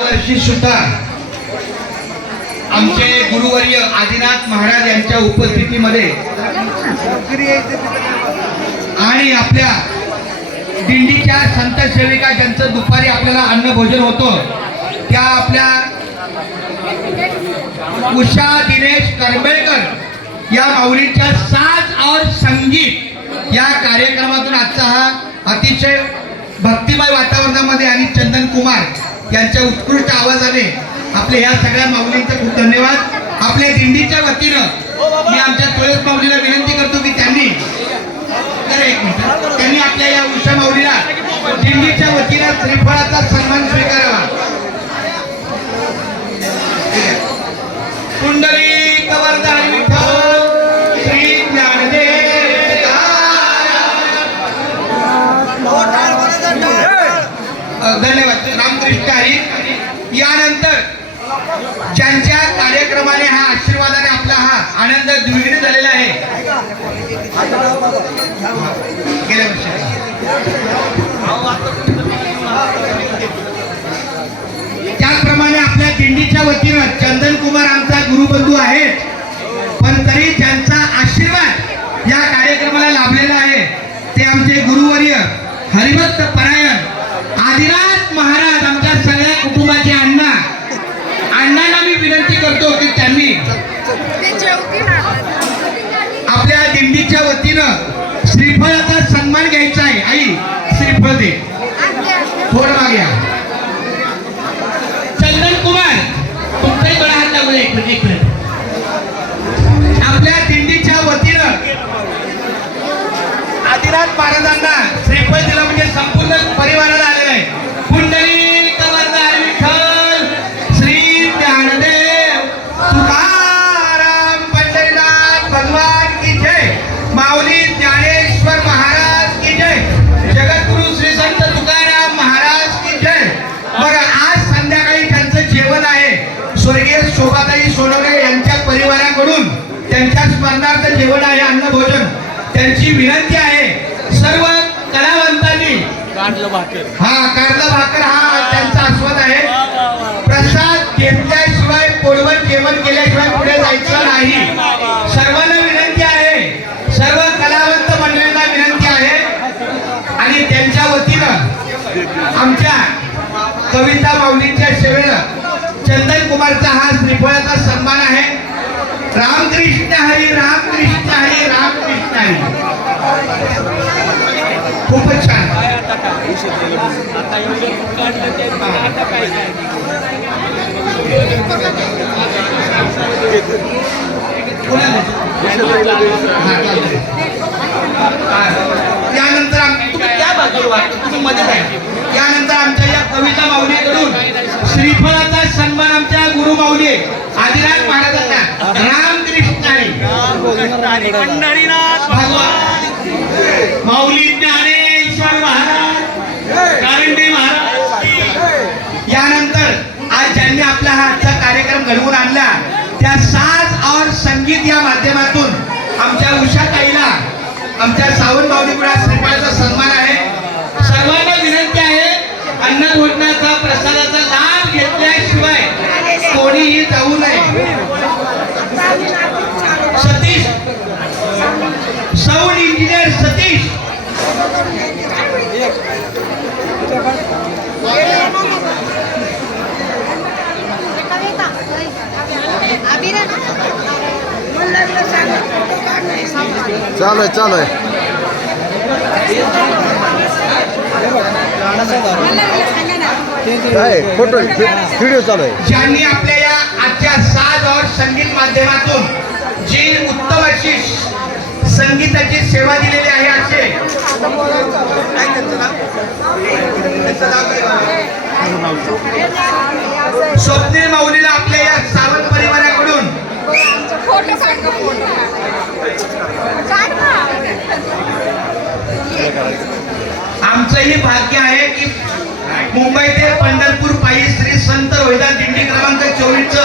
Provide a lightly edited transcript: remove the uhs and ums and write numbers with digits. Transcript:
वर्षी सुद्धा आमचे गुरुवर्य आदिनाथ महाराज यांच्या उपस्थितीमध्ये आणि आपल्या दिंडीच्या संत सेविका ज्यांचं दुपारी आपल्याला अन्न भोजन होतं त्या आपल्या उषा दिनेश करंबेळकर या माऊलींच्या साज और संगीत या कार्यक्रमातून आजचा हा अतिशय भक्तिमय वातावरणामध्ये आणि चंदन कुमार यांच्या उत्कृष्ट आवाजाने आपल्या या सगळ्या माऊलींचे खूप धन्यवाद. आपल्या दिंडीच्या वतीनं मी आमच्या तुळस माऊलीला विनंती करतो की त्यांनी आपल्या या उषा माऊलीला दिंडीच्या वतीनं श्रीफळाचा सन्मान स्वीकारावा. पुंडलिक वरदान विठ्ठल श्री ज्ञानदेव. धन्यवाद. रामकृष्ण हरी. यानंतर ज्यांच्या कार्यक्रमाने हा आशीर्वादाने आपला हा आनंद द्विगुणित झालेला आहे गेल्या वर्षी त्याचप्रमाणे आपल्या दिंडीच्या वतीनं चंदन कुमार आमचा गुरुबंधू आहे पण तरी ज्यांचा आशीर्वाद या कार्यक्रमाला लाभलेला आहे ते आमचे गुरुवर्य हरिभक्त परायण आदिनाथ महाराज आमच्या सगळ्या कुटुंबाचे अण्णांना मी विनंती करतो की त्यांनी आपल्या दिंडीच्या वतीनं श्रीफळाचा सन्मान घ्यायचा आहे. आई श्रीफळ दे थोडं मागे. चंदन कुमार तुमचाही बळा हात लागू. एक मिनिट. आपल्या दिंडीच्या वतीनं आदिनाथ महाराजांना श्रीफळ दिलं म्हणजे संपूर्ण परिवाराला आलेलं आहे. पुंडलिक वरदान विठ्ठल श्री ज्ञानदेव तुकाराम पंढरीनाथ भगवान की जय. माऊली ज्ञानेश्वर महाराज की जय. जगद्गुरु श्री संत तुकाराम महाराज की जय. बरं आज संध्याकाळी त्यांचं जेवण आहे स्वर्गीय शोभाताई सोनवणे यांच्या परिवाराकडून त्यांच्या स्मरणार्थ जेवण आहे अन्नभोजन. त्यांची विनंती आहे सर्व कलावंतांनी कारला भाकर हा त्यांचा आस्वाद आहे. प्रसाद घेतल्याशिवाय पोटभर जेवण केल्याशिवाय पुढे जायचं नाही. सर्वांना विनंती आहे सर्व कलावंत मंडळींना विनंती आहे आणि त्यांच्या वतीनं आमच्या कविता माऊलींच्या सेवेनं चंदन कुमारचा हा श्रीफळाचा सन्मान आहे. रामकृष्ण हरी रामकृष्ण हरी रामकृष्ण हरी. खूपच छान. यानंतर तुम्ही त्या बाजूला तुम्ही मध्ये आहे. यानंतर आमच्या या कविता माऊलीकडून श्रीफळाचा सन्मान आमच्या गुरु माऊली आदिनाथ महाराजांना रामकृष्ण हरी भगवान माऊली ज्ञानेश्वर महाराज कारंडे महाराज. यानंतर आज ज्यांनी आपला हा आजचा कार्यक्रम घडवून आणला त्या साज और संगीत या माध्यमातून आमच्या उषा ताईला आमच्या सावंत माऊलीपुढे श्रीफळाचा सन्मान आहे. सर्वांना विनंती आहे अन्नभोजनाचा प्रसादाचा लाभ घेतल्याशिवाय कोणीही जाऊ नये. सतीश साऊंड इंजिनियर सतीश चालू आहे फोटो व्हिडिओ चालू आहे. ज्यांनी आपल्या या आजच्या साज और संगीत माध्यमातून जी उत्तम अशी संगीताची सेवा दिलेली आहे असे स्वप्नील माऊलीला आपल्या या सावंत परिवाराकडून आमचंही भाग्य आहे की मुंबई ते पंढरपूर पायी श्री संत रोहिदास दिंडी क्रमांक 24